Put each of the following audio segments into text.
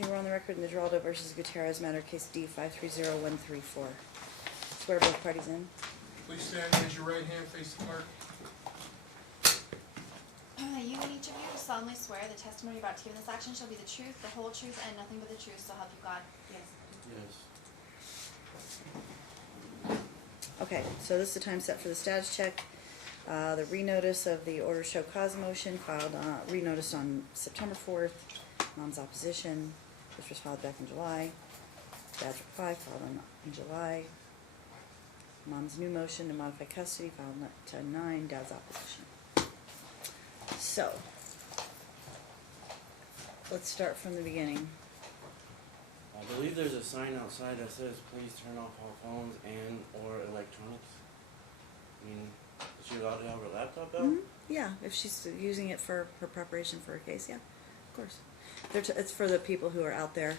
Okay, we're on the record in the Geraldo versus Gultierrez matter, case D 530134. Swear both parties in. Please stand, raise your right hand, face the clerk. You and each of you do solemnly swear the testimony about to give in this action shall be the truth, the whole truth, and nothing but the truth, so help you God. Yes. Yes. Okay, so this is the time set for the status check. The renotice of the order show cause motion filed, renoticed on September 4th. Mom's opposition, which was filed back in July. Dad's reply filed in July. Mom's new motion to modify custody filed 10/9. Dad's opposition. So, let's start from the beginning. I believe there's a sign outside that says, please turn off all phones and or electronics. I mean, is she allowed to have her laptop out? Yeah, if she's using it for her preparation for her case, yeah, of course. It's for the people who are out there.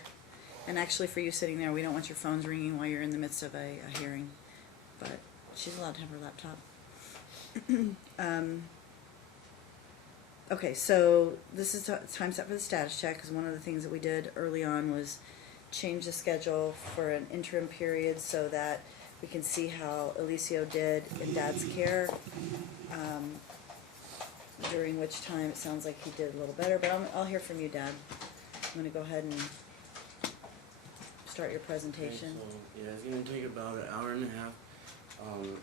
And actually for you sitting there, we don't want your phones ringing while you're in the midst of a hearing. But she's allowed to have her laptop. Okay, so this is time set for the status check, because one of the things that we did early on was change the schedule for an interim period so that we can see how Alicio did in Dad's care, during which time it sounds like he did a little better, but I'll hear from you, Dad. I'm going to go ahead and start your presentation. Okay, so, yeah, it's going to take about an hour and a half.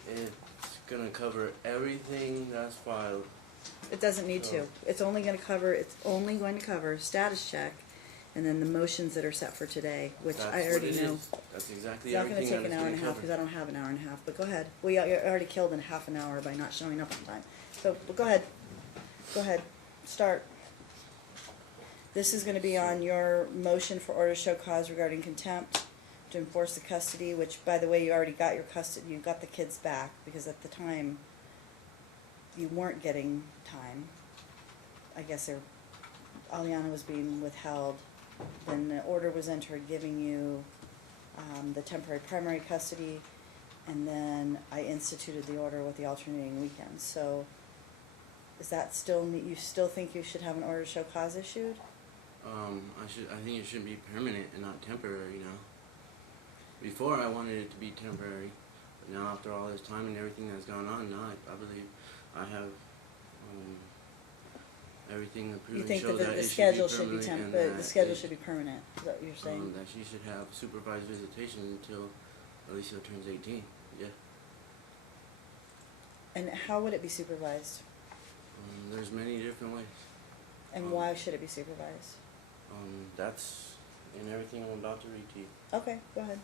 It's going to cover everything that's filed. It doesn't need to. It's only going to cover status check, and then the motions that are set for today, which That's I already what it know. is. That's exactly It's not going to everything take an that hour and it's a half gonna because I don't have an hour and a half. But go ahead. We already killed in half an hour by not showing up on time. So go ahead. Go ahead. Start. This is going to be on your motion for order to show cause regarding contempt to enforce the custody. Which, by the way, you already got your custody. You got the kids back because at the time you weren't getting time. I guess Aliana was being withheld. Then the order was entered giving you the temporary primary custody, and then I instituted the order with the alternating weekends. So, is that still, you still think you should have an order to show cause issued? I think it should be permanent and not temporary now. Before I wanted it to be temporary, but now after all this time and everything that's gone on, now I believe I have everything that You proven think shows that that the it schedule should should be be permanent, the schedule it, should be permanent? Is that what you're saying? that she should have supervised visitation until Alicia turns 18. Yeah. And how would it be supervised? There's many different ways. And why should it be supervised? That's in everything I'm about to read to you. Okay, go ahead.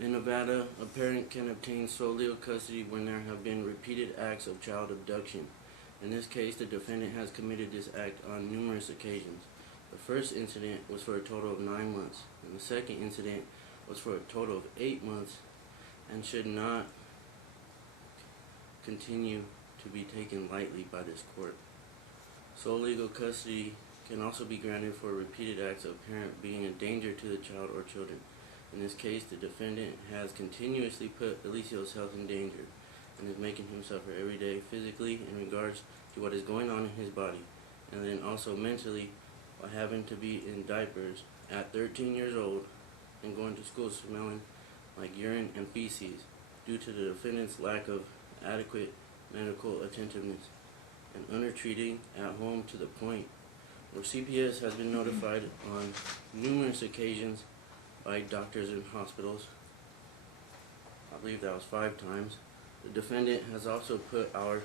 In Nevada, a parent can obtain sole legal custody when there have been repeated acts of child abduction. In this case, the defendant has committed this act on numerous occasions. The first incident was for a total of 9 months, and the second incident was for a total of 8 months, and should not continue to be taken lightly by this court. Sole legal custody can also be granted for repeated acts of a parent being a danger to the child or children. In this case, the defendant has continuously put Alicio's health in danger and is making him suffer every day physically in regards to what is going on in his body, and then also mentally by having to be in diapers at 13 years old and going to school smelling like urine and feces due to the defendant's lack of adequate medical attentiveness and undertreating at home to the point where CPS has been notified on numerous occasions by doctors and hospitals. I believe that was 5 times. The defendant has also put our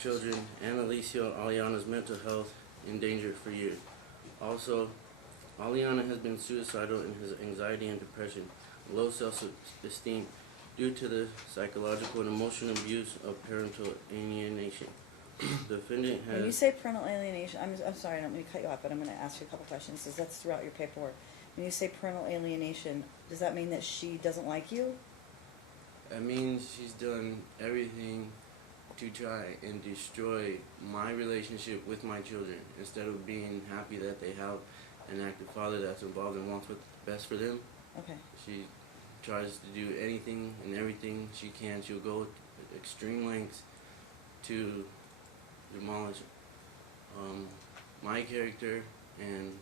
children and Alicia, Aliana's mental health in danger for years. Also, Aliana has been suicidal and has anxiety and depression, low self-esteem due to the psychological and emotional abuse of parental alienation. The defendant has... When you say parental alienation, I'm sorry, I don't mean to cut you off, but I'm going to ask you a couple questions, because that's throughout your paperwork. When you say parental alienation, does that mean that she doesn't like you? That means she's done everything to try and destroy my relationship with my children instead of being happy that they have an active father that's involved and wants what's best for them. Okay. She tries to do anything and everything she can. She'll go to extreme lengths to demolish my character and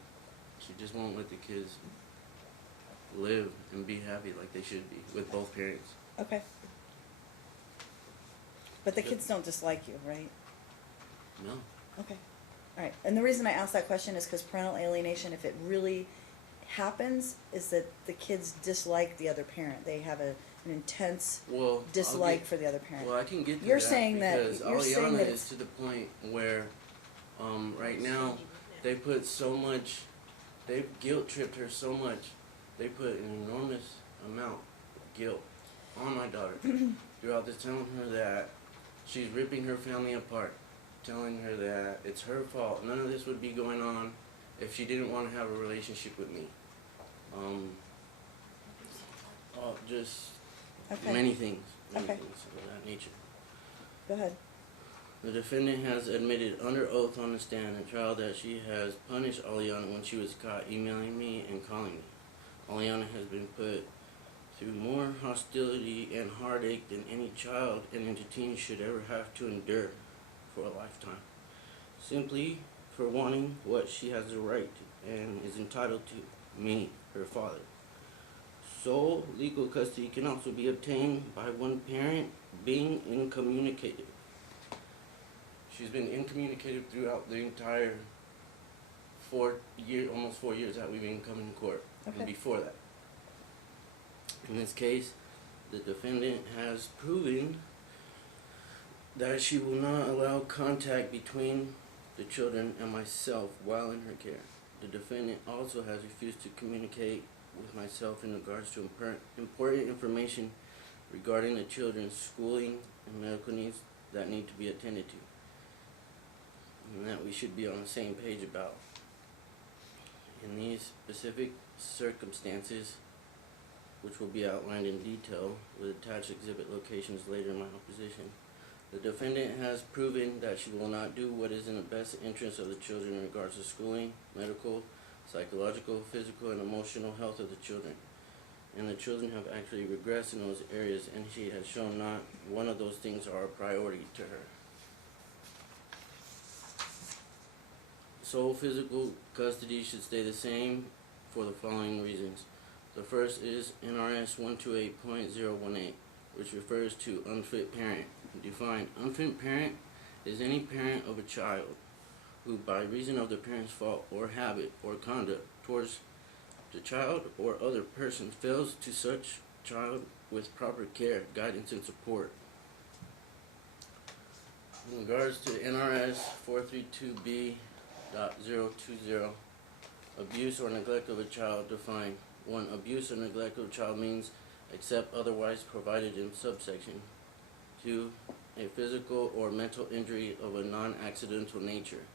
she just won't let the kids live and be happy like they should be with both parents. Okay. But the kids don't dislike you, right? No. Okay. All right. And the reason I asked that question is because parental alienation, if it really happens, is that the kids dislike the other parent. They have an intense Well, dislike for the other parent. Well, I can get to You're that saying that- because you're saying Aliana that is to the point where, right now, they put so much, they've guilt tripped her so much. They put an enormous amount of guilt on my daughter throughout this, telling her that she's ripping her family apart, telling her that it's her fault. None of this would be going on if she didn't want to have a relationship with me. Just Okay. many things Okay. of that nature. Go ahead. The defendant has admitted under oath on the stand at trial that she has punished Aliana when she was caught emailing me and calling me. Aliana has been put through more hostility and heartache than any child and entity should ever have to endure for a lifetime, simply for wanting what she has the right to and is entitled to, me, her father. Sole legal custody can also be obtained by one parent being incommunicated. She's been incommunicated throughout the entire almost 4 years that we've been coming to court, Okay. and before that. In this case, the defendant has proven that she will not allow contact between the children and myself while in her care. The defendant also has refused to communicate with myself in regards to important information regarding the children's schooling and medical needs that need to be attended to, and that we should be on the same page about. In these specific circumstances, which will be outlined in detail with attached exhibit locations later in my opposition, the defendant has proven that she will not do what is in the best interest of the children in regards to schooling, medical, psychological, physical, and emotional health of the children. And the children have actually regressed in those areas, and she has shown not one of those things are a priority to her. Sole physical custody should stay the same for the following reasons. The first is NRS 128.018, which refers to unfit parent. Defined, unfit parent is any parent of a child who, by reason of the parent's fault or habit or conduct towards the child or other person, fails to such child with proper care, guidance, and support. In regards to NRS 432B.020, abuse or neglect of a child defined. 1. Abuse or neglect of a child means except otherwise provided in subsection. 2. A physical or mental injury of a non-accidental nature.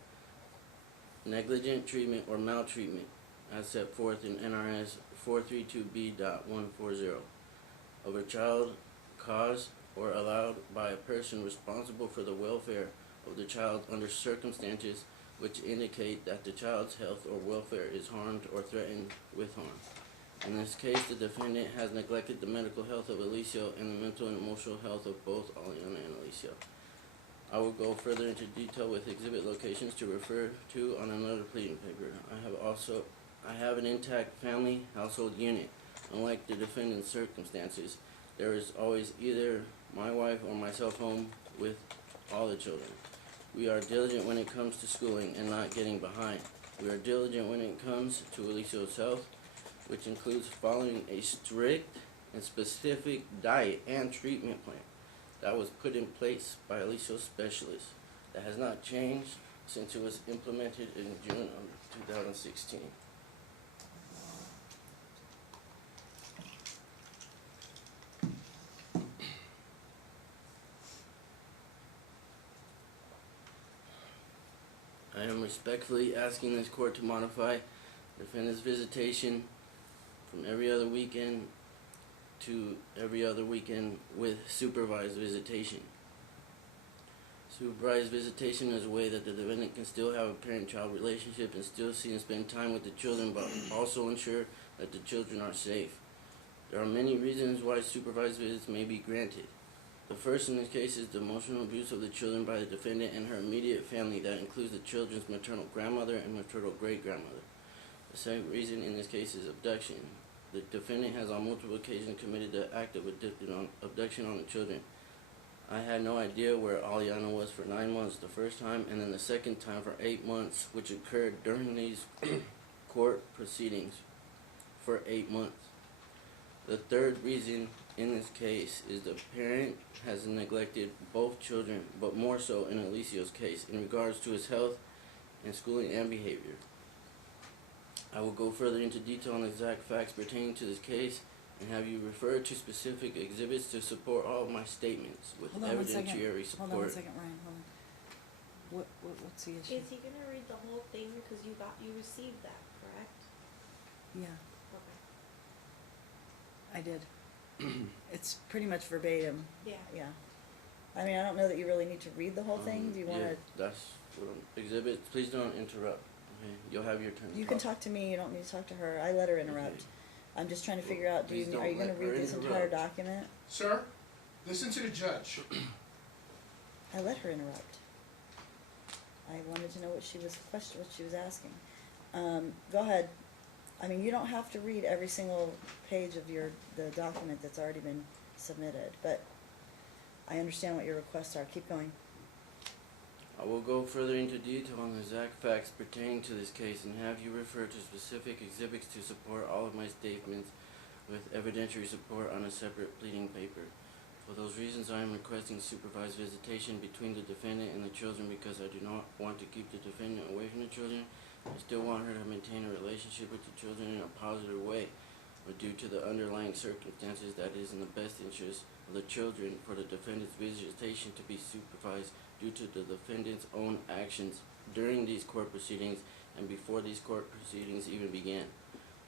Negligent treatment or maltreatment, as set forth in NRS 432B.140, of a child caused or allowed by a person responsible for the welfare of the child under circumstances which indicate that the child's health or welfare is harmed or threatened with harm. In this case, the defendant has neglected the medical health of Alicia and the mental and emotional health of both Aliana and Alicia. I will go further into detail with exhibit locations to refer to on another pleading paper. I have an intact family household unit. Unlike the defendant's circumstances, there is always either my wife or myself home with all the children. We are diligent when it comes to schooling and not getting behind. We are diligent when it comes to Alicia's health, which includes following a strict and specific diet and treatment plan that was put in place by Alicia's specialist that has not changed since it was implemented in June of 2016. I am respectfully asking this court to modify defendant's visitation from every other weekend to every other weekend with supervised visitation. Supervised visitation is a way that the defendant can still have a parent-child relationship and still see and spend time with the children, but also ensure that the children are safe. There are many reasons why supervised visits may be granted. The first in this case is the emotional abuse of the children by the defendant and her immediate family that includes the children's maternal grandmother and maternal great-grandmother. The second reason in this case is abduction. The defendant has on multiple occasions committed the act of abduction on the children. I had no idea where Aliana was for 9 months the first time, and then the second time for 8 months, which occurred during these court proceedings for 8 months. The third reason in this case is the parent has neglected both children, but more so in Alicia's case, in regards to his health and schooling and behavior. I will go further into detail on exact facts pertaining to this case and have you refer to specific exhibits to support all of my statements with Hold on one second. evidentiary support. Hold on one second, Ryan, hold on. What's the issue? Is he gonna read the whole thing, because you received that, correct? Yeah, Okay. I did. It's pretty much verbatim, Yeah. yeah. I mean, I don't know that you really need to read the whole thing, do you wanna? Yeah, that's what exhibits. Please don't interrupt. Okay, you'll have your turn. You can talk to me, you don't need to talk to her, I let her interrupt. Okay. I'm just trying to figure out, Please are don't you gonna let her read this entire interrupt. document? Sir, listen to the judge. I let her interrupt. I wanted to know what she was asking. Go ahead. I mean, you don't have to read every single page of the document that's already been submitted, but I understand what your requests are. Keep going. I will go further into detail on the exact facts pertaining to this case and have you refer to specific exhibits to support all of my statements with evidentiary support on a separate pleading paper. For those reasons, I am requesting supervised visitation between the defendant and the children because I do not want to keep the defendant away from the children. I still want her to maintain a relationship with the children in a positive way, but due to the underlying circumstances, that is in the best interest of the children for the defendant's visitation to be supervised due to the defendant's own actions during these court proceedings and before these court proceedings even began.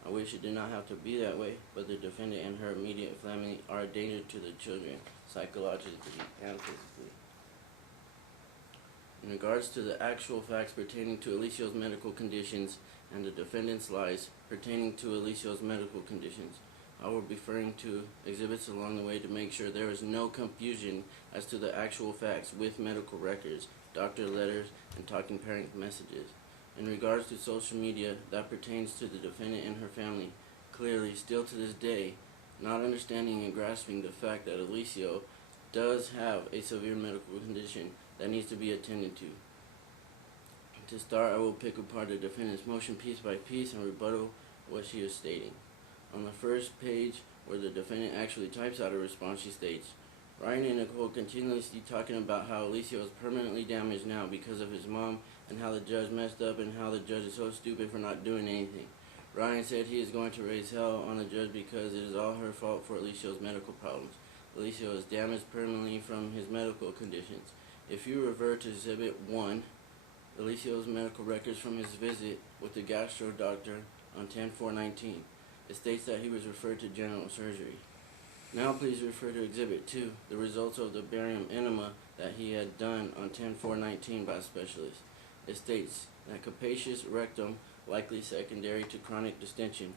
I wish it did not have to be that way, but the defendant and her immediate family are a danger to the children, psychologically and physically. In regards to the actual facts pertaining to Alicia's medical conditions and the defendant's lies pertaining to Alicia's medical conditions, I will be referring to exhibits along the way to make sure there is no confusion as to the actual facts with medical records, doctor letters, and talking parent messages. In regards to social media, that pertains to the defendant and her family. Clearly, still to this day, not understanding and grasping the fact that Alicia does have a severe medical condition that needs to be attended to. To start, I will pick apart the defendant's motion piece by piece and rebuttal what she is stating. On the first page, where the defendant actually types out a response, she states, Ryan and Nicole continuously talking about how Alicia was permanently damaged now because of his mom and how the judge messed up and how the judge is so stupid for not doing anything. Ryan said he is going to raise hell on the judge because it is all her fault for Alicia's medical problems. Alicia was damaged permanently from his medical conditions. If you revert to Exhibit 1, Alicia's medical records from his visit with the gastro doctor on 10/4/19, it states that he was referred to general surgery. Now please refer to Exhibit 2, the results of the barium enema that he had done on 10/4/19 by a specialist. It states that capacious rectum, likely secondary to chronic distension,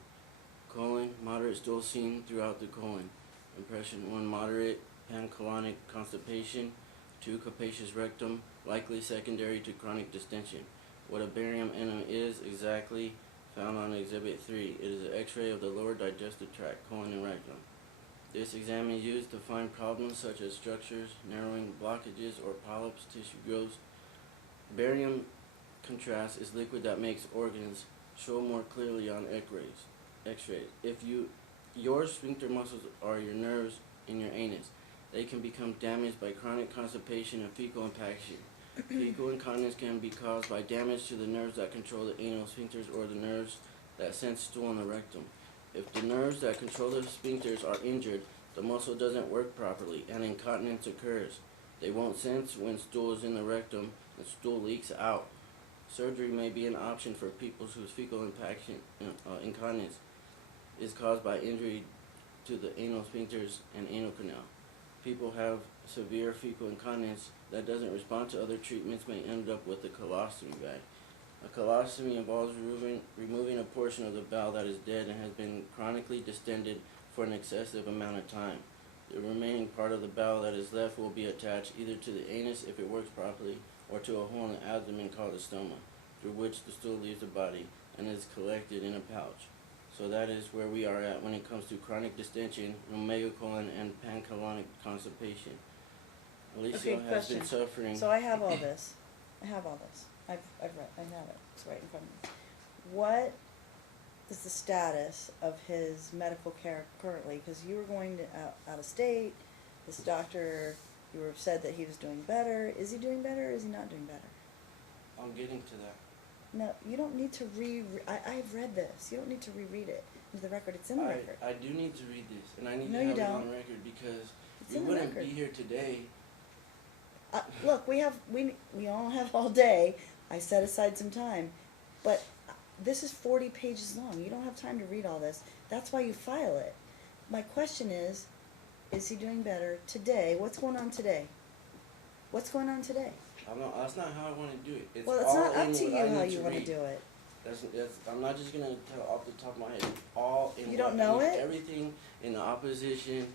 colon, moderate stool seen throughout the colon, impression 1, moderate pancolonic constipation, 2, capacious rectum, likely secondary to chronic distension. What a barium enema is exactly found on Exhibit 3. It is an x-ray of the lower digestive tract, colon and rectum. This exam is used to find problems such as structures, narrowing, blockages, or polyps, tissue growths. Barium contrast is liquid that makes organs show more clearly on x-rays. If your sphincter muscles are your nerves in your anus, they can become damaged by chronic constipation and fecal impaction. Fecal incontinence can be caused by damage to the nerves that control the anal sphincters or the nerves that sense stool in the rectum. If the nerves that control the sphincters are injured, the muscle doesn't work properly and incontinence occurs. They won't sense when stool is in the rectum and stool leaks out. Surgery may be an option for people whose fecal incontinence is caused by injury to the anal sphincters and anal canal. People have severe fecal incontinence that doesn't respond to other treatments may end up with a colostomy bag. A colostomy involves removing a portion of the bowel that is dead and has been chronically distended for an excessive amount of time. The remaining part of the bowel that is left will be attached either to the anus if it works properly, or to a hole in the abdomen called the stoma, through which the stool leaves the body and is collected in a pouch. So that is where we are at when it comes to chronic distension, omegacolon, and pancolonic constipation. Alicia Okay, has question. been suffering. So I have all this. I've read, I have it, it's right in front of me. What is the status of his medical care currently? Because you were going to out of state, this doctor, you were said that he was doing better. Is he doing better or is he not doing better? I'm getting to that. No, you don't need to I've read this. You don't need to reread it into the record. It's in the record. I do need to read this, and I need No, to you have it don't. on record because It's we in the wouldn't record. be here today. Look, we all have all day. I set aside some time, but this is 40 pages long. You don't have time to read all this. That's why you file it. My question is he doing better today? What's going on today? What's going on today? That's not how I want to do it. It's Well, it's all not up in to what you I how need you want to read. do it. I'm not just gonna tell off the top of my head. It's all in. You don't what I know need. it? Everything in the opposition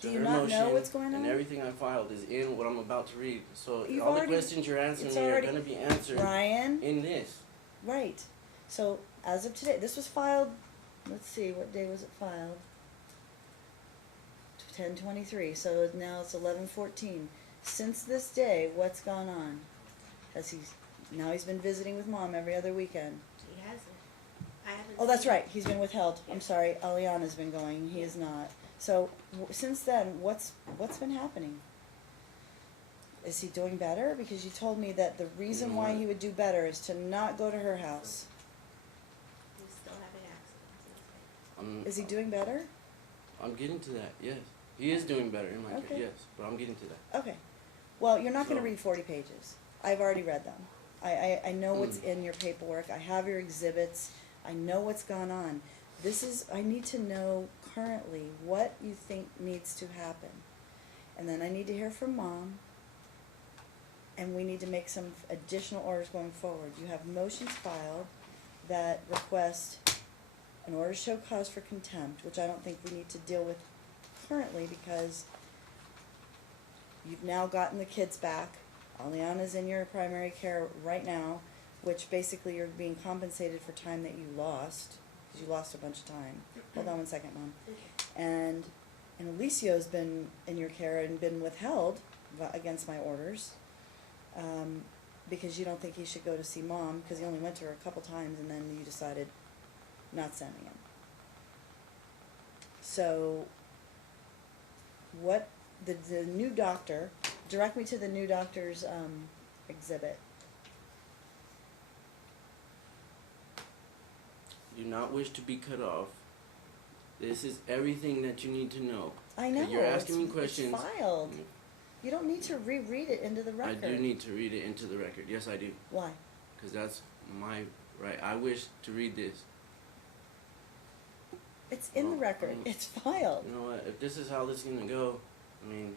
to Do you her not motion know what's going and on? everything I filed is in what I'm about to read. So You've all already- the questions you're answering it's me are already- gonna be answered Ryan, in this. right. So as of today, this was filed, let's see, what day was it filed? 10/23, so now it's 11/14. Since this day, what's gone on? Now he's been visiting with Mom every other weekend. He hasn't. I haven't. Oh, that's seen right, he's been withheld. I'm sorry, Aliana's been going, he is not. So, since then, what's been happening? Is he doing better? Because you told me that the reason why he would do better is to not go to her house. He's still having accidents. Is he doing better? I'm getting to that. Yes, he is doing better in my Okay. case. Yes, but I'm getting to that. Okay. Well, you're not gonna So- read 40 pages. I've already read them. I know what's in your paperwork. I have your exhibits. I know what's gone on. I need to know currently what you think needs to happen. And then I need to hear from Mom. And we need to make some additional orders going forward. You have motions filed that request an order to show cause for contempt, which I don't think we need to deal with currently because you've now gotten the kids back. Aliana's in your primary care right now, which basically you're being compensated for time that you lost, because you lost a bunch of time. Hold on one second, Mom. Okay. And Alicio's been in your care and been withheld against my orders, because you don't think he should go to see Mom, because he only went to her a couple times and then you decided not sending him. So, what, the new doctor, direct me to the new doctor's, exhibit. Do not wish to be cut off. This is everything that you need to know. I know, You're asking me it's questions. filed. You don't need to reread it into the I record. do need to read it into the record. Yes, I do. Why? Because that's my right. I wish to read this. It's in the Well, record, it's filed. You know what? If this is how this is going to go, I mean,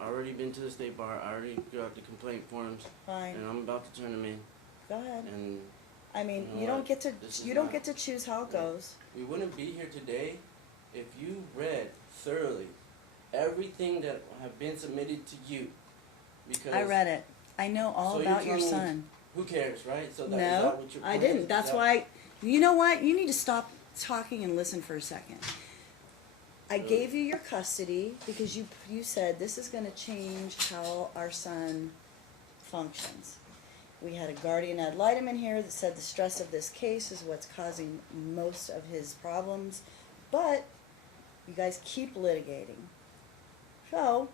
I've already been to the state bar. I already got the complaint forms. Fine, And I'm about to turn them in. go ahead. And I mean, you know you don't what? get to, This is you don't not- get to choose how it goes. we wouldn't be here today if you read thoroughly everything that have been submitted to you. Because I read it. I know all So you're about your telling me- son. who cares, right? So that, is No, that what your I point didn't. is? That's That- why, you know what? You need to stop talking and listen for a second. I gave you your custody because you said this is gonna change how our son functions. We had a guardian ad litem in here that said the stress of this case is what's causing most of his problems, but you guys keep litigating. So,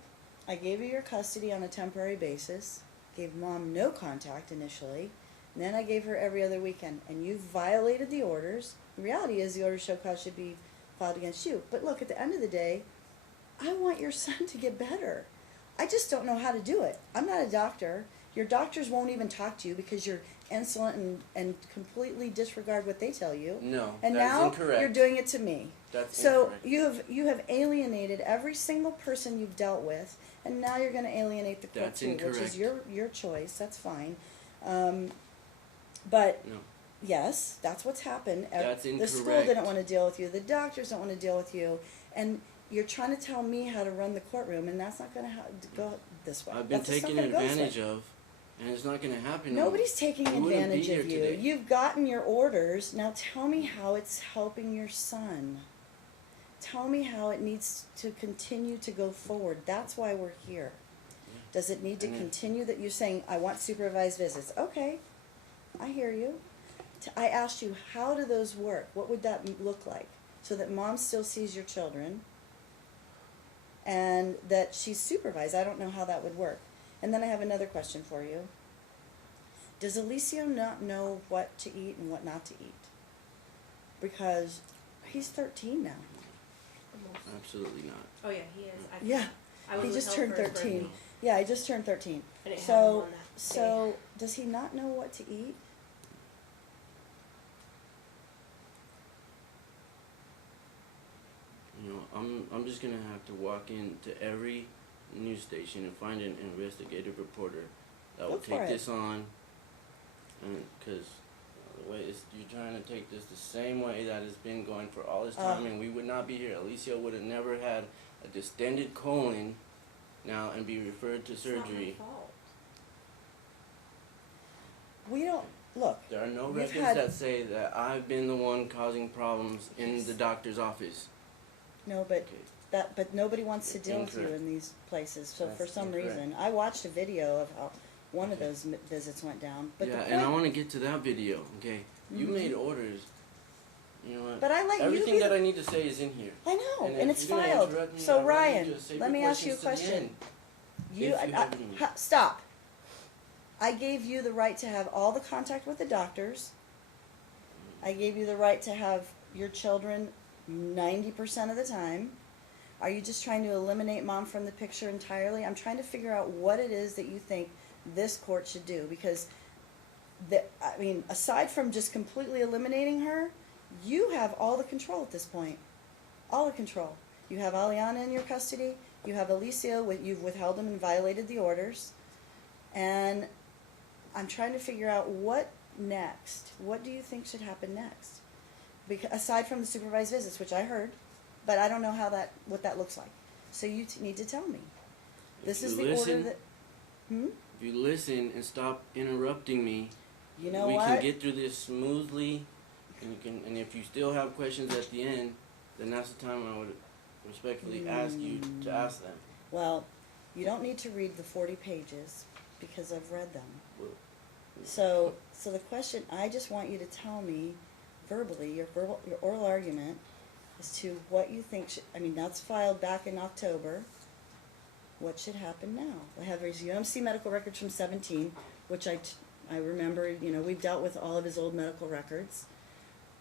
I gave you your custody on a temporary basis, gave Mom no contact initially, and then I gave her every other weekend, and you violated the orders. The reality is the order to show cause should be filed against you. But look, at the end of the day, I want your son to get better. I just don't know how to do it. I'm not a doctor. Your doctors won't even talk to you because you're insolent and completely disregard what they tell you. No, And that is now incorrect. you're doing it to me. That's So incorrect. you have alienated every single person you've dealt with, and now you're going to alienate the court That's too, which is incorrect. your choice. That's fine. But No. yes, that's what's happened. That's The school incorrect. didn't want to deal with you. The doctors don't want to deal with you, and you're trying to tell me how to run the courtroom, and that's not gonna go this way. I've been That's just not taken gonna go this way. advantage of, and it's not gonna happen. Nobody's taking We wouldn't be advantage here of you. today. You've gotten your orders. Now tell me how it's helping your son. Tell me how it needs to continue to go forward. That's why we're here. Does it need to And it- continue that you're saying, I want supervised visits? Okay, I hear you. I asked you, how do those work? What would that look like? So that mom still sees your children and that she's supervised. I don't know how that would work. And then I have another question for you. Does Alicio not know what to eat and what not to eat? Because he's 13 now. Almost. Absolutely not. Oh yeah, he is. Yeah, I was he with just Hell turned for his 13. birthday. Yeah, he just turned 13. I didn't have him So, on that day. so does he not know what to eat? You know, I'm just gonna have to walk into every news station and find an investigative reporter that will Go for take it. this on, and because the way you're trying to take this the same way that it's been going for all this time, and we would not be here. Alicia would have never had a distended colon now and be referred to It's not my surgery. fault. We don't, look, There are no We've records had- that say that I've been the one causing problems in the doctor's office. no, but Okay. but nobody wants to deal with you Incorrect. in these places, so for That's some incorrect. reason. I watched a video of how one of Okay. those visits went down, but Yeah, the and I point, want to get to that video. Okay, you Mhm. made orders. You know what? but I let you Everything be that the- I need to say is in here. I know, And and if it's you're gonna filed. interrupt me, So I want you Ryan, to save let your me ask you a questions to the question. end. You, If you have any. stop. I gave you the right to have all the contact with the doctors. I gave you the right to have your children 90% of the time. Are you just trying to eliminate mom from the picture entirely? I'm trying to figure out what it is that you think this court should do, because I mean, aside from just completely eliminating her, you have all the control at this point. All the control. You have Aliana in your custody. You have Alicia. You've withheld them and violated the orders. And I'm trying to figure out what next. What do you think should happen next? Aside from the supervised visits, which I heard, but I don't know what that looks like. So you need to tell me. This If is you the order listen- that. Hmm? If you listen and stop interrupting me, You know we what? can get through this smoothly. And if you still have questions at the end, then that's the time I would respectfully ask you to ask them. Well, you don't need to read the 40 pages because I've read them. Well, So the question, I just want you to tell me verbally, your oral argument as to what you think should, I mean, that's filed back in October. What should happen now? I have his UMC medical records from 17, which I remember, we've dealt with all of his old medical records.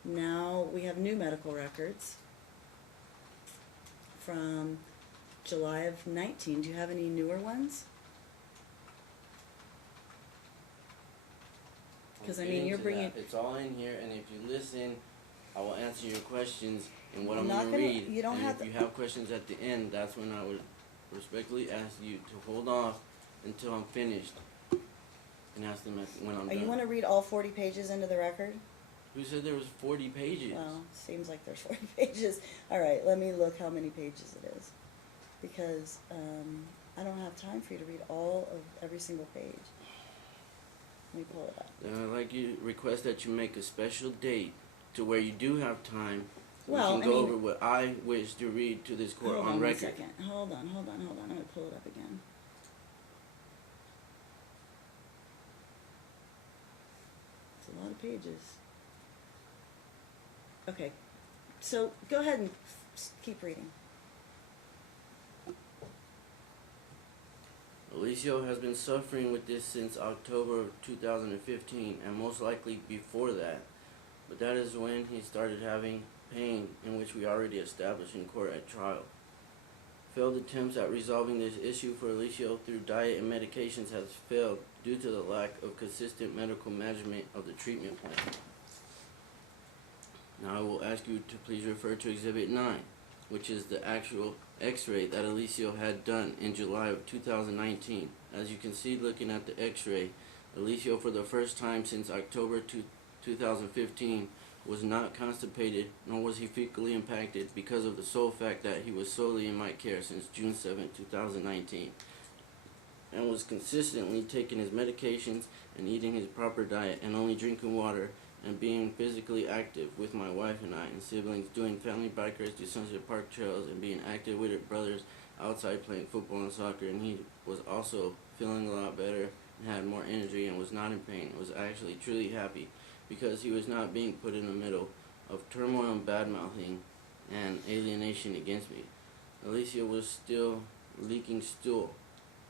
Now we have new medical records from July of 19. Do you have any newer ones? Because I We'll mean, get you're into bringing. that. It's all in here, and if you listen, I will answer your questions and what I'm I'm not gonna gonna- read. you don't and have if to- you have questions at the end, that's when I would respectfully ask you to hold off until I'm finished, and ask them when I'm Are done. you want to read all 40 pages into the record? Who said there was 40 pages? Well, seems like there's 40 pages. All right, let me look how many pages it is, because I don't have time for you to read all of every single page. Let me pull it up. Then I'd like you request that you make a special date to where you do have time. So Well, we I can go mean- over what I wish to read to this court Hold on on record. 1 second. Hold on. I'm gonna pull it up again. It's a lot of pages. Okay, so go ahead and keep reading. Alicio has been suffering with this since October of 2015, and most likely before that. But that is when he started having pain, in which we already established in court at trial. Failed attempts at resolving this issue for Alicio through diet and medications has failed due to the lack of consistent medical management of the treatment plan. Now I will ask you to please refer to Exhibit 9, which is the actual x-ray that Alicio had done in July of 2019. As you can see looking at the x-ray, Alicio for the first time since October 2015 was not constipated, nor was he fecally impacted because of the sole fact that he was solely in my care since June 7, 2019, and was consistently taking his medications and eating his proper diet and only drinking water and being physically active with my wife and I and siblings, doing family bike rides to Sunset Park trails and being active with his brothers outside playing football and soccer. And he was also feeling a lot better and had more energy and was not in pain, was actually truly happy because he was not being put in the middle of turmoil and bad-mouthing and alienation against me. Alicia was still leaking stool.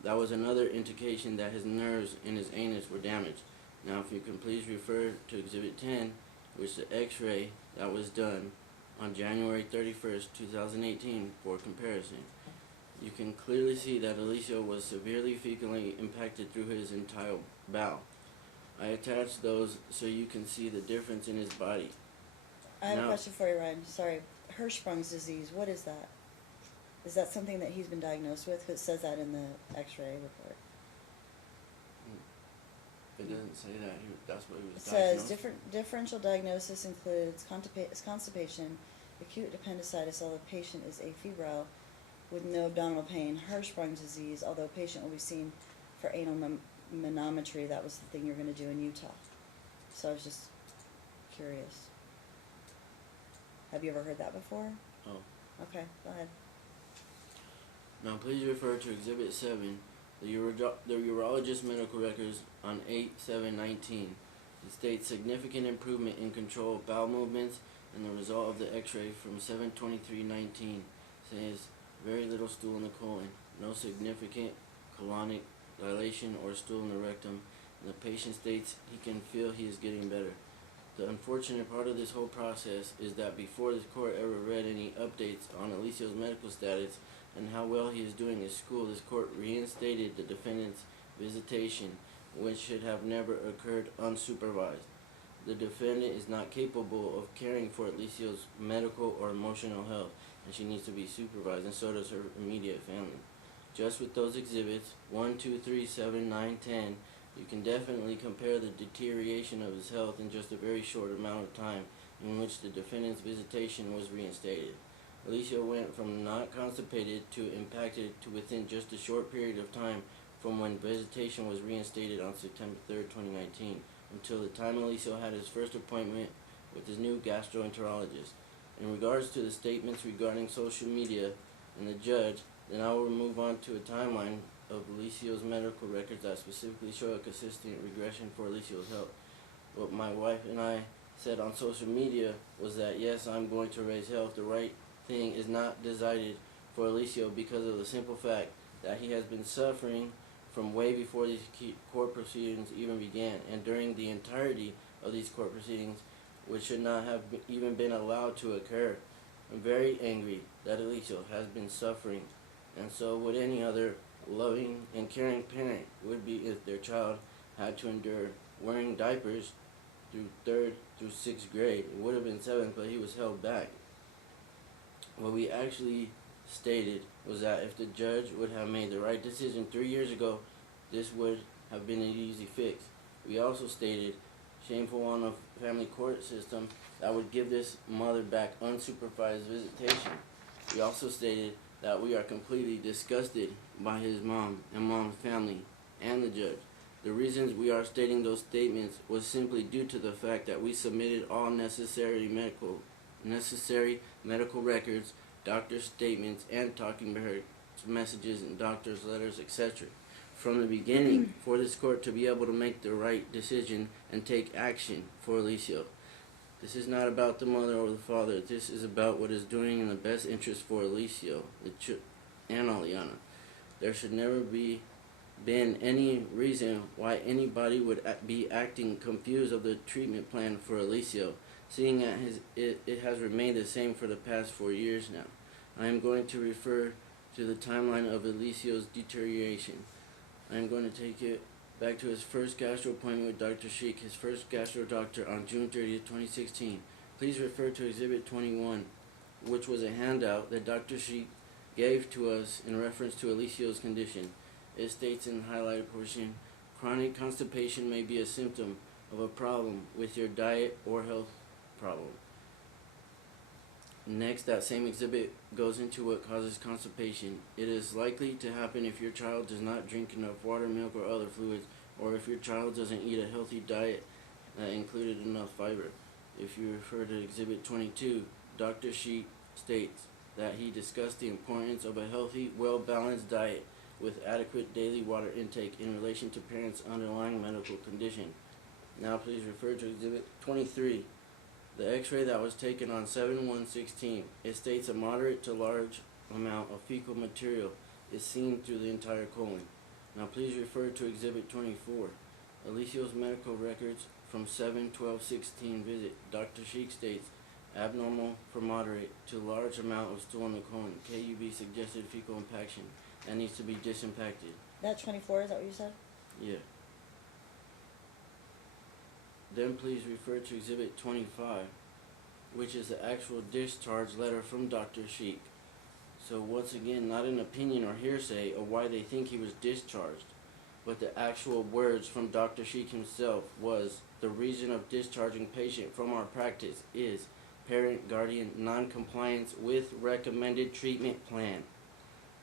That was another indication that his nerves and his anus were damaged. Now if you can please refer to Exhibit 10, which is the x-ray that was done on January 31st, 2018 for comparison. You can clearly see that Alicia was severely fecally impacted through his entire bowel. I attached those so you can see the difference in his body. I have a Now- question for you, Ryan. Sorry. Hirschsprung's disease, what is that? Is that something that he's been diagnosed with? 'Cause it says that in the x-ray report. It doesn't say that. That's what he It was says diagnosed. differential diagnosis includes constipation, acute appendicitis, although patient is afebrile with no abdominal pain, Hirschsprung's disease, although patient will be seen for anal manometry. That was the thing you're going to do in Utah. So I was just curious. Have you ever heard that before? Oh. Okay, go ahead. Now please refer to Exhibit 7, the urologist medical records on 8/7/19. It states significant improvement in control of bowel movements, and the result of the x-ray from 7/23/19 says very little stool in the colon, no significant colonic dilation or stool in the rectum, and the patient states he can feel he is getting better. The unfortunate part of this whole process is that before this court ever read any updates on Alicia's medical status and how well he is doing at school, this court reinstated the defendant's visitation, which should have never occurred unsupervised. The defendant is not capable of caring for Alicia's medical or emotional health, and she needs to be supervised, and so does her immediate family. Just with those exhibits, 1, 2, 3, 7, 9, 10, you can definitely compare the deterioration of his health in just a very short amount of time in which the defendant's visitation was reinstated. Alicia went from not constipated to impacted to within just a short period of time from when visitation was reinstated on September 3rd, 2019, until the time Alicia had his first appointment with his new gastroenterologist. In regards to the statements regarding social media and the judge, then I will move on to a timeline of Alicia's medical records that specifically show a consistent regression for Alicia's health. What my wife and I said on social media was that yes, I'm going to raise health. The right thing is not decided for Alicia because of the simple fact that he has been suffering from way before these court proceedings even began, and during the entirety of these court proceedings, which should not have even been allowed to occur. I'm very angry that Alicia has been suffering, and so would any other loving and caring parent would be if their child had to endure wearing diapers through 3rd through 6th grade. It would have been 7th, but he was held back. What we actually stated was that if the judge would have made the right decision 3 years ago, this would have been an easy fix. We also stated, shameful on a family court system that would give this mother back unsupervised visitation. We also stated that we are completely disgusted by his mom and mom's family and the judge. The reasons we are stating those statements was simply due to the fact that we submitted all necessary medical records, doctor's statements, and talking bird messages and doctor's letters, etc. from the beginning for this court to be able to make the right decision and take action for Alicia. This is not about the mother or the father. This is about what is doing in the best interest for Alicia and Aliana. There should never been any reason why anybody would be acting confused of the treatment plan for Alicia, seeing that it has remained the same for the past 4 years now. I am going to refer to the timeline of Alicia's deterioration. I am going to take it back to his first gastro appointment with Dr. Sheik, his first gastro doctor on June 30th, 2016. Please refer to Exhibit 21, which was a handout that Dr. Sheik gave to us in reference to Alicia's condition. It states in the highlighted portion, chronic constipation may be a symptom of a problem with your diet or health problem. Next, that same exhibit goes into what causes constipation. It is likely to happen if your child does not drink enough water, milk, or other fluids, or if your child doesn't eat a healthy diet that included enough fiber. If you refer to Exhibit 22, Dr. Sheik states that he discussed the importance of a healthy, well-balanced diet with adequate daily water intake in relation to parents' underlying medical condition. Now please refer to Exhibit 23, the x-ray that was taken on 7/1/16. It states a moderate to large amount of fecal material is seen through the entire colon. Now please refer to Exhibit 24, Alicia's medical records from 7/12/16 visit. Dr. Sheik states abnormal for moderate to large amount of stool in the colon, KUB suggested fecal impaction, and needs to be disimpacted. That 24, is that what you said? Yeah. Then please refer to Exhibit 25, which is the actual discharge letter from Dr. Sheik. So once again, not an opinion or hearsay of why they think he was discharged, but the actual words from Dr. Sheik himself was, the reason of discharging patient from our practice is parent-guardian non-compliance with recommended treatment plan.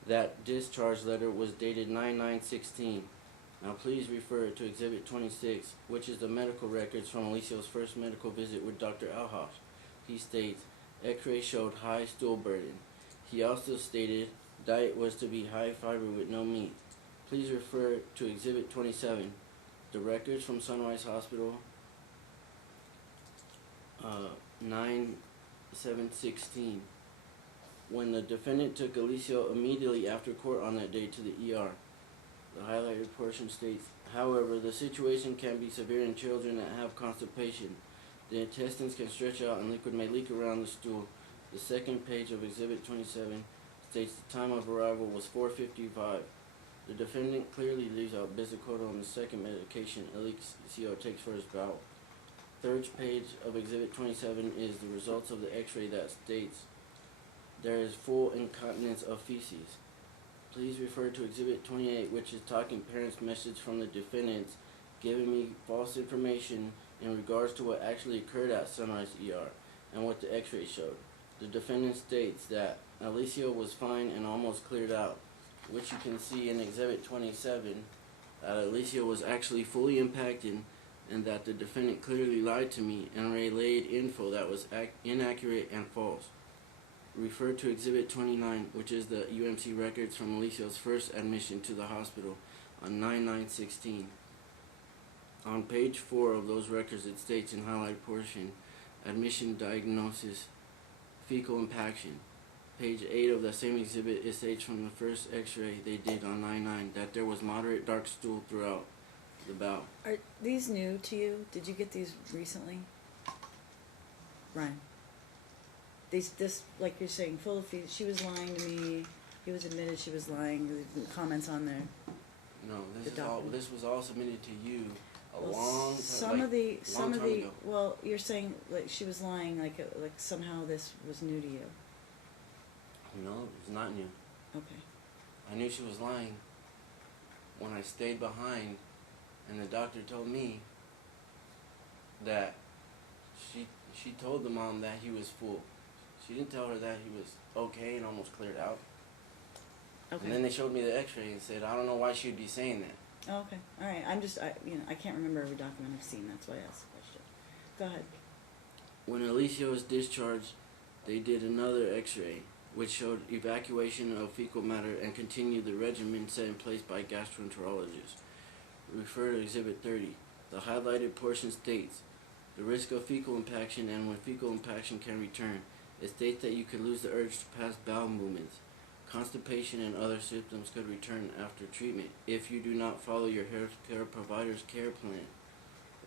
That discharge letter was dated 9/9/16. Now please refer to Exhibit 26, which is the medical records from Alicia's first medical visit with Dr. Alhoff. He states, x-ray showed high stool burden. He also stated diet was to be high fiber with no meat. Please refer to Exhibit 27, the records from Sunrise Hospital, 9/7/16. When the defendant took Alicia immediately after court on that day to the ER. The highlighted portion states, however, the situation can be severe in children that have constipation. The intestines can stretch out and liquid may leak around the stool. The second page of Exhibit 27 states the time of arrival was 4:55. The defendant clearly leaves out bisacodyl and the second medication Alicia takes for his bowel. Third page of Exhibit 27 is the results of the x-ray that states there is full incontinence of feces. Please refer to Exhibit 28, which is talking parents' message from the defendants giving me false information in regards to what actually occurred at Sunrise ER and what the x-ray showed. The defendant states that Alicia was fine and almost cleared out, which you can see in Exhibit 27, that Alicia was actually fully impacted and that the defendant clearly lied to me and relayed info that was inaccurate and false. Refer to Exhibit 29, which is the UMC records from Alicia's first admission to the hospital on 9/9/16. On page 4 of those records, it states in highlighted portion, admission diagnosis, fecal impaction. Page 8 of the same exhibit, it states from the first x-ray they did on 9/9 that there was moderate dark stool throughout the bowel. Are these new to you? Did you get these recently? Ryan? This, like you're saying, full of feet. She was lying to me. He was admitted she was lying. The comments on there. No, The document. this was all submitted to you a Well, long time, some of the long time ago. well, you're saying like she was lying, like somehow this was new to you. No, it's not new. Okay. I knew she was lying when I stayed behind and the doctor told me that she told the mom that he was full. She didn't tell her that he was okay and almost cleared out. Okay. And then they showed me the x-ray and said, I don't know why she would be saying that. Oh, okay. All right. I can't remember every document I've seen. That's why I asked the question. Go ahead. When Alicia was discharged, they did another x-ray, which showed evacuation of fecal matter and continued the regimen set in place by gastroenterologists. Refer to Exhibit 30. The highlighted portion states, the risk of fecal impaction and when fecal impaction can return. It states that you could lose the urge to pass bowel movements. Constipation and other symptoms could return after treatment if you do not follow your healthcare provider's care plan.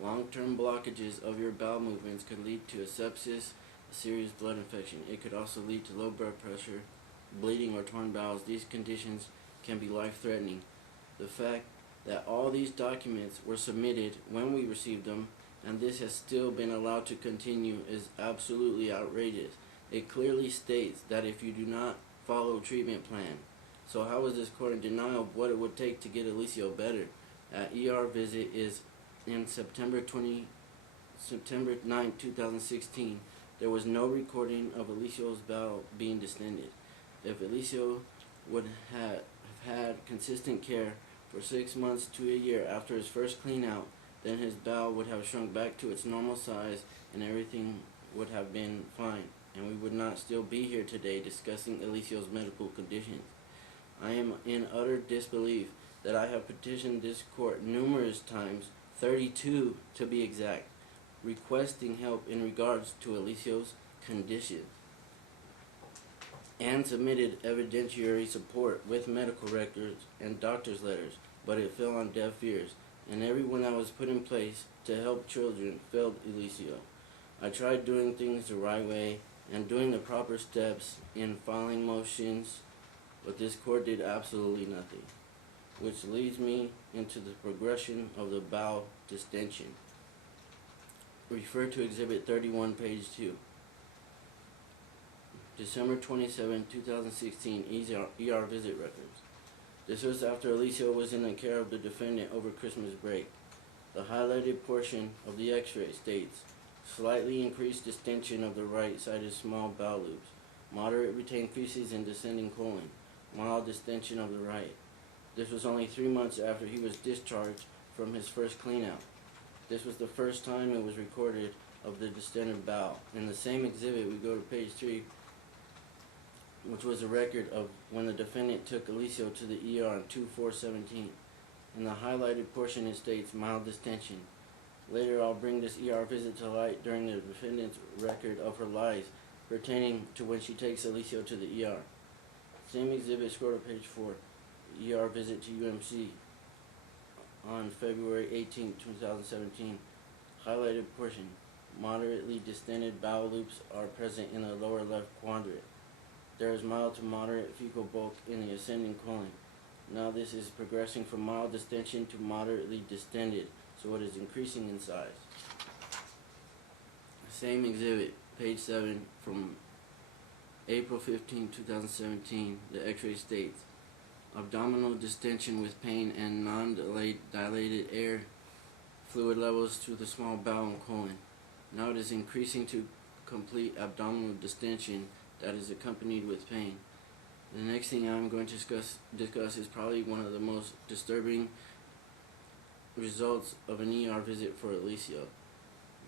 Long-term blockages of your bowel movements could lead to a sepsis, a serious blood infection. It could also lead to low blood pressure, bleeding, or torn bowels. These conditions can be life-threatening. The fact that all these documents were submitted when we received them, and this has still been allowed to continue, is absolutely outrageous. It clearly states that if you do not follow treatment plan, so how is this court in denial of what it would take to get Alicia better? ER visit is in September 20, September 9, 2016, there was no recording of Alicio's bowel being distended. If Alicio would have had consistent care for 6 months to a year after his first clean out, then his bowel would have shrunk back to its normal size and everything would have been fine, and we would not still be here today discussing Alicio's medical conditions. I am in utter disbelief that I have petitioned this court numerous times, 32 to be exact, requesting help in regards to Alicio's condition, and submitted evidentiary support with medical records and doctor's letters, but it fell on deaf ears, and everyone that was put in place to help children failed Alicio. I tried doing things the right way and doing the proper steps in filing motions, but this court did absolutely nothing, which leads me into the progression of the bowel distension. Refer to Exhibit 31, page 2. December 27, 2016, ER visit records. This was after Alicio was in the care of the defendant over Christmas break. The highlighted portion of the x-ray states, slightly increased distension of the right-sided small bowel loops, moderate retained feces and descending colon, mild distension of the right. This was only 3 months after he was discharged from his first clean-out. This was the first time it was recorded of the distended bowel. In the same exhibit, we go to page 3, which was a record of when the defendant took Alicio to the ER on 2/4/17. In the highlighted portion, it states mild distension. Later, I'll bring this ER visit to light during the defendant's record of her lies pertaining to when she takes Alicio to the ER. Same exhibit, scroll to page 4. ER visit to UMC on February 18, 2017. Highlighted portion. Moderately distended bowel loops are present in the lower left quadrant. There is mild to moderate fecal bulk in the ascending colon. Now this is progressing from mild distension to moderately distended, so it is increasing in size. Same exhibit, page 7, from April 15, 2017, the x-ray states, abdominal distension with pain and non-dilated air fluid levels to the small bowel and colon. Now it is increasing to complete abdominal distension that is accompanied with pain. The next thing I'm going to discuss is probably one of the most disturbing results of an ER visit for Alicio.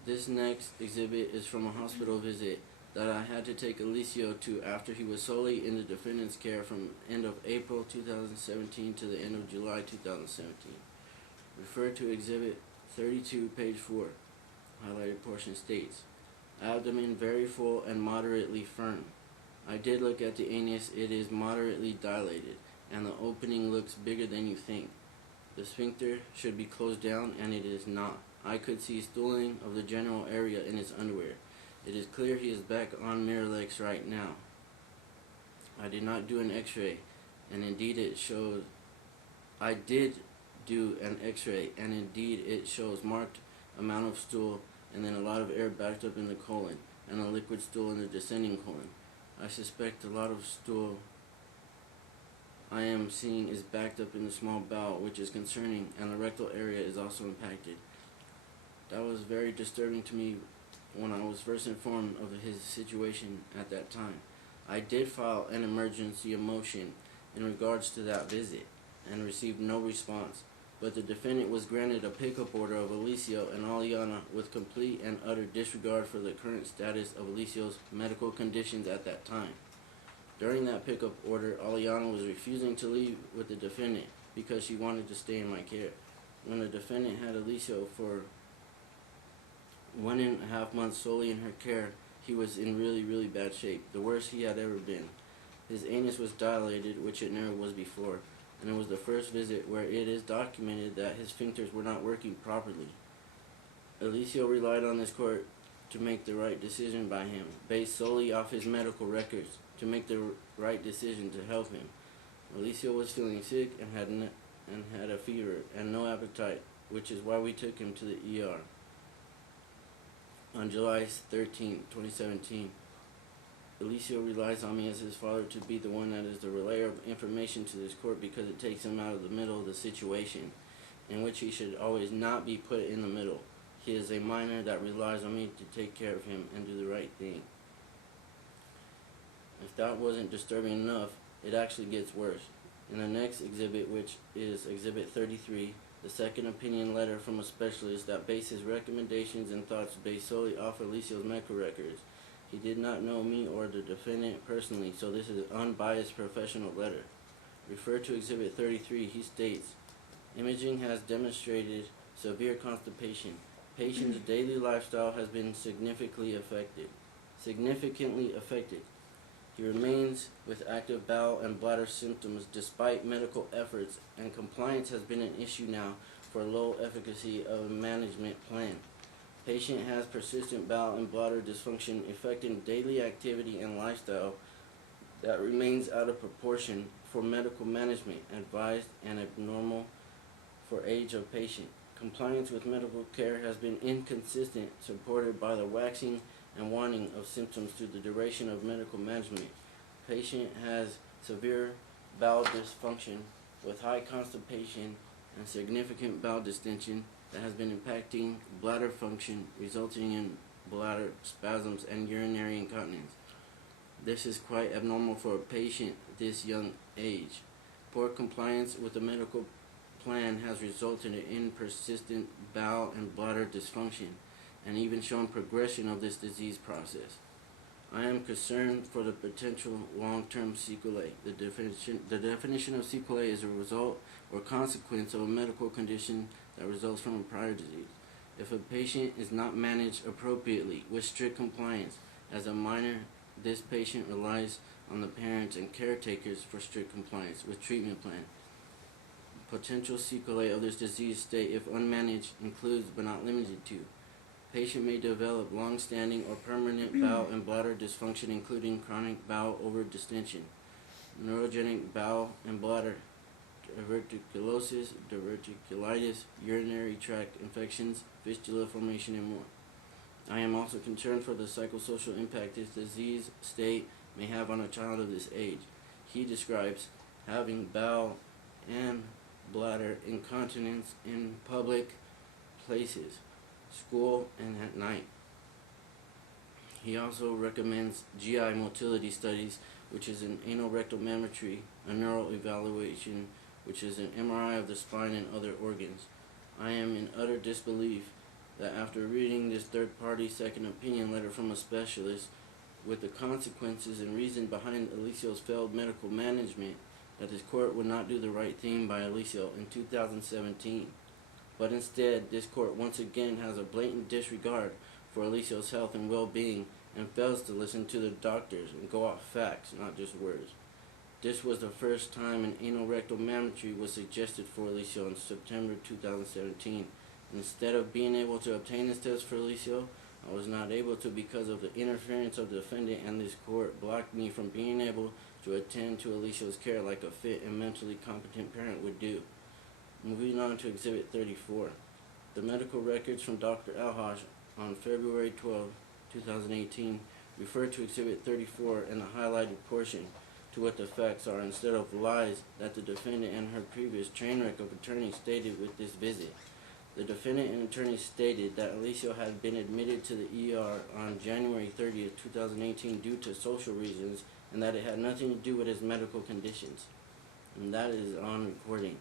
This next exhibit is from a hospital visit that I had to take Alicio to after he was solely in the defendant's care from end of April 2017 to the end of July 2017. Refer to Exhibit 32, page 4. Highlighted portion states, abdomen very full and moderately firm. I did look at the anus, it is moderately dilated, and the opening looks bigger than you think. The sphincter should be closed down, and it is not. I could see stooling of the general area in his underwear. It is clear he is back on Miralax right now. I did not do an x-ray, and indeed it shows. I did do an x-ray, and indeed it shows marked amount of stool, and then a lot of air backed up in the colon, and a liquid stool in the descending colon. I suspect a lot of stool I am seeing is backed up in the small bowel, which is concerning, and the rectal area is also impacted. That was very disturbing to me when I was first informed of his situation at that time. I did file an emergency motion in regards to that visit and received no response, but the defendant was granted a pickup order of Alicio and Aliana with complete and utter disregard for the current status of Alicio's medical conditions at that time. During that pickup order, Aliana was refusing to leave with the defendant because she wanted to stay in my care. When the defendant had Alicio for 1.5 months solely in her care, he was in really bad shape, the worst he had ever been. His anus was dilated, which it never was before, and it was the first visit where it is documented that his sphincters were not working properly. Alicio relied on this court to make the right decision by him, based solely off his medical records, to make the right decision to help him. Alicio was feeling sick and had a fever and no appetite, which is why we took him to the ER. On July 13, 2017, Alicio relies on me as his father to be the one that is the relayer of information to this court because it takes him out of the middle of the situation, in which he should always not be put in the middle. He is a minor that relies on me to take care of him and do the right thing. If that wasn't disturbing enough, it actually gets worse. In the next exhibit, which is Exhibit 33, the second opinion letter from a specialist that based his recommendations and thoughts based solely off Alicio's medical records. He did not know me or the defendant personally, so this is an unbiased professional letter. Referred to Exhibit 33, he states, imaging has demonstrated severe constipation. Patient's daily lifestyle has been significantly affected. He remains with active bowel and bladder symptoms despite medical efforts, and compliance has been an issue now for low efficacy of a management plan. Patient has persistent bowel and bladder dysfunction affecting daily activity and lifestyle that remains out of proportion for medical management, advised and abnormal for age of patient. Compliance with medical care has been inconsistent, supported by the waxing and waning of symptoms through the duration of medical management. Patient has severe bowel dysfunction with high constipation and significant bowel distension that has been impacting bladder function, resulting in bladder spasms and urinary incontinence. This is quite abnormal for a patient this young age. Poor compliance with the medical plan has resulted in persistent bowel and bladder dysfunction and even shown progression of this disease process. I am concerned for the potential long-term sequelae. The definition of sequelae is a result or consequence of a medical condition that results from a prior disease. If a patient is not managed appropriately with strict compliance, as a minor, this patient relies on the parents and caretakers for strict compliance with treatment plan. Potential sequelae of this disease state, if unmanaged, includes but not limited to: patient may develop long-standing or permanent bowel and bladder dysfunction, including chronic bowel overdistension, neurogenic bowel and bladder, diverticulosis, diverticulitis, urinary tract infections, fistula formation, and more. I am also concerned for the psychosocial impact this disease state may have on a child of this age. He describes having bowel and bladder incontinence in public places, school, and at night. He also recommends GI motility studies, which is an anorectal mammometry, a neural evaluation, which is an MRI of the spine and other organs. I am in utter disbelief that after reading this third-party second opinion letter from a specialist with the consequences and reason behind Alicio's failed medical management, that this court would not do the right thing by Alicio in 2017. But instead, this court once again has a blatant disregard for Alicio's health and well-being and fails to listen to the doctors and go off facts, not just words. This was the first time an anorectal mammometry was suggested for Alicio in September 2017. Instead of being able to obtain this test for Alicio, I was not able to because of the interference of the defendant, and this court blocked me from being able to attend to Alicio's care like a fit and mentally competent parent would do. Moving on to Exhibit 34. The medical records from Dr. Alhaj on February 12, 2018 refer to Exhibit 34 in the highlighted portion to what the facts are, instead of lies that the defendant and her previous train wreck of attorney stated with this visit. The defendant and attorney stated that Alicio had been admitted to the ER on January 30, 2018 due to social reasons, and that it had nothing to do with his medical conditions. And that is on recording.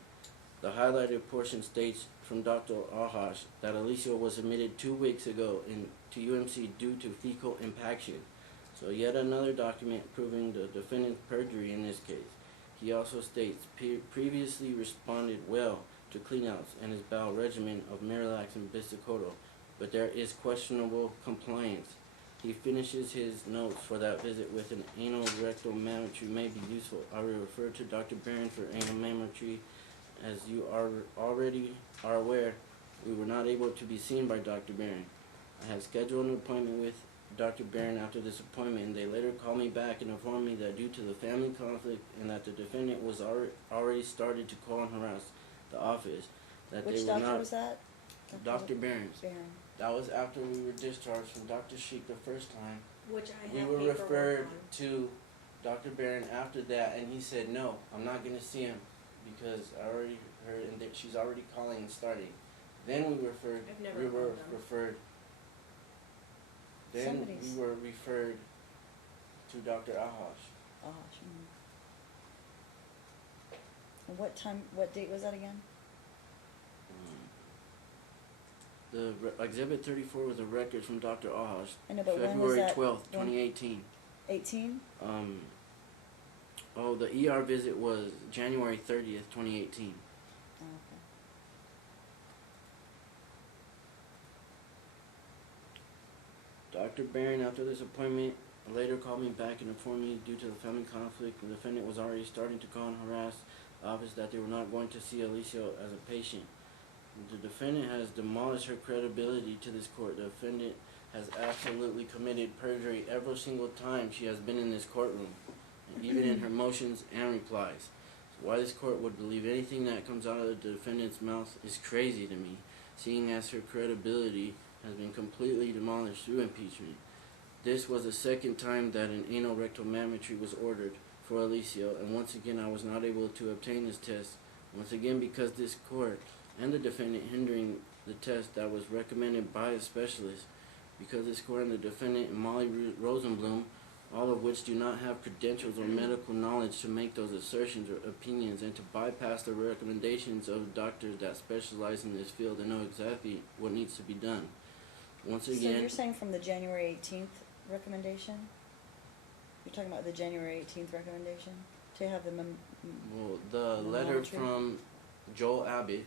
The highlighted portion states from Dr. Alhaj that Alicio was admitted 2 weeks ago to UMC due to fecal impaction. So yet another document proving the defendant's perjury in this case. He also states previously responded well to cleanouts and his bowel regimen of Miralax and Bisacoto, but there is questionable compliance. He finishes his notes for that visit with an anal rectal mammometry may be useful. I will refer to Dr. Barron for anal mammometry. As you already are aware, we were not able to be seen by Dr. Barron. I have scheduled an appointment with Dr. Barron after this appointment, and they later called me back and informed me that due to the family conflict and that the defendant was already started to call and harass the office, that Which they were doctor not. was that? Dr. Barron's. Barron. That was after we were discharged from Dr. Sheik the first time. Which I We have were paperwork referred on. to Dr. Barron after that, and he said, no, I'm not going to see him because I already heard and that she's already calling and starting. Then we referred, I've never we were called them. referred, then Somebody's- we were referred to Dr. Ahash. Oh, and what time, what date was that again? The Exhibit 34 was a record from Dr. Ahash, I know, but when was February that? 12th, When- 2018. 18? Oh, the ER visit was January 30th, 2018. Oh, okay. Dr. Barron, after this appointment, later called me back and informed me due to the family conflict, the defendant was already starting to call and harass the office that they were not going to see Alicia as a patient. The defendant has demolished her credibility to this court. The defendant has absolutely committed perjury every single time she has been in this courtroom, and even in her motions and replies. So why this court would believe anything that comes out of the defendant's mouth is crazy to me, seeing as her credibility has been completely demolished through impeachment. This was the second time that an anal rectal mammometry was ordered for Alicia, and once again I was not able to obtain this test, once again because this court and the defendant hindering the test that was recommended by a specialist, because this court and the defendant and Molly Rosenblum, all of which do not have credentials or medical knowledge to make those assertions or opinions, and to bypass the recommendations of doctors that specialize in this field and know exactly what needs to be done. Once So again, you're saying from the January 18th recommendation? You're talking about the January 18th recommendation? To have the well, the The letter mammometry? from Joel Abbott,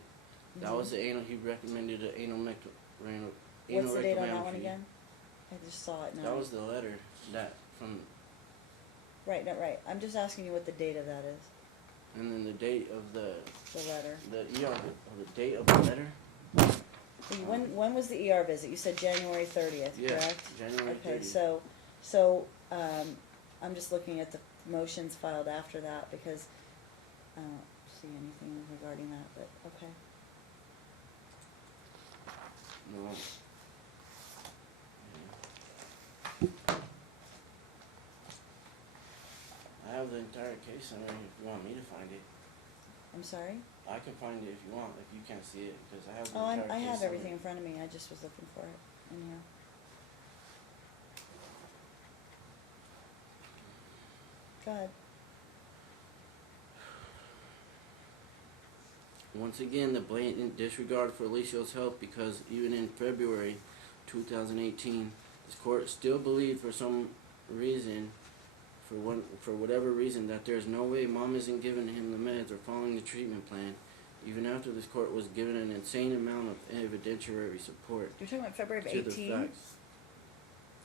that was Mhm. the anal, he recommended an anal What's the date on that one mammometry. again? I just saw it now. That was the letter that from, Right, no, right. I'm just asking you what the date of that is, and then the date of the letter. the date of the letter. When was the ER visit? You said January 30th, Yeah, correct? January Okay, 30th. so, I'm just looking at the motions filed after that because I don't see anything regarding that, but, okay. No. I have the entire case summary if you want me to find it. I'm sorry? I can find it if you want, if you can't see it, because I have the Oh, entire I case have summary. everything in front of me. I just was looking for it anyhow. Go ahead. Once again, the blatant disregard for Alicia's health, because even in February 2018, this court still believed for some reason, for whatever reason, that there's no way mom isn't giving him the meds or following the treatment plan, even after this court was given an insane amount of evidentiary support You're talking about February of to the 18? facts.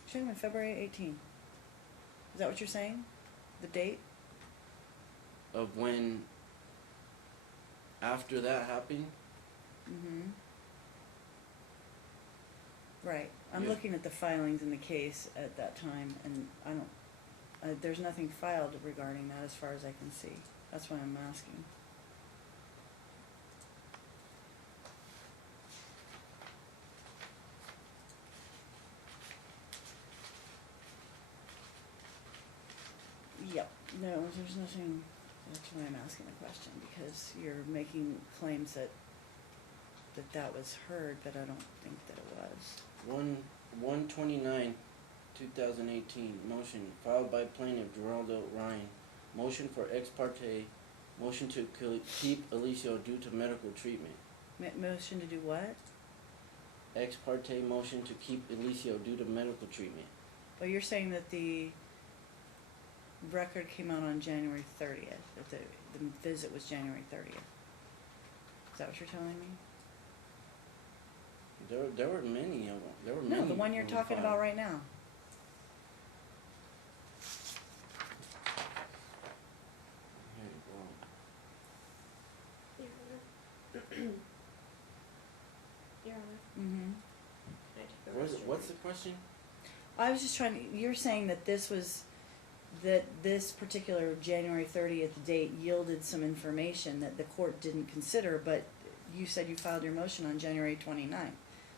You're talking about February 18? Is that what you're saying? The date? Of when, after that happened, Mm-hmm. Right. I'm Yeah. looking at the filings in the case at that time, and I don't, there's nothing filed regarding that as far as I can see. That's why I'm asking. Yep. No, there's nothing. That's why I'm asking the question, because you're making claims that that was heard, but I don't think that it was. 1/29/2018, motion filed by plaintiff Geraldo Ryan, motion for ex parte, motion to keep Alicia due to medical treatment. Motion to do what? Ex parte motion to keep Alicia due to medical treatment. Well, you're saying that the record came out on January 30th, that the visit was January 30th. Is that what you're telling me? There were many of them. There were many. No, the one you're of them talking about filed. right now. Here you go. Your Honor. Your Honor, Mm-hmm. can I take the What's restroom? the question? I was just trying to, you're saying that this particular January 30th date yielded some information that the court didn't consider, but you said you filed your motion on January 29th.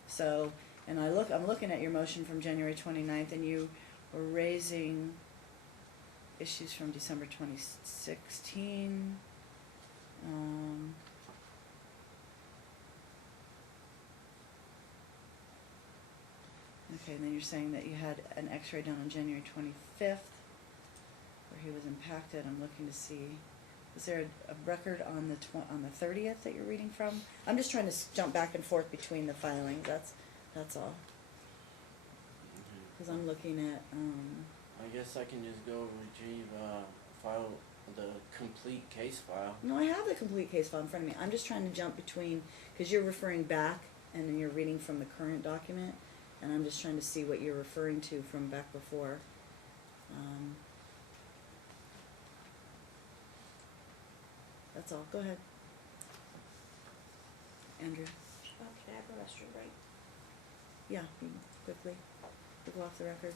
So, and I'm looking at your motion from January 29th, and you were raising issues from December 2016. Okay, and then you're saying that you had an x-ray done on January 25th, where he was impacted. I'm looking to see, is there a record on the on the 30th that you're reading from? I'm just trying to jump back and forth between the filings, that's all. Because I'm looking at, I guess I can just go retrieve, file, the complete case file. no, I have the complete case file in front of me. I'm just trying to jump between, because you're referring back, and then you're reading from the current document, and I'm just trying to see what you're referring to from back before. That's all. Go ahead. Andrew. Can I have a restroom break? Yeah, you can quickly. We'll go off the record.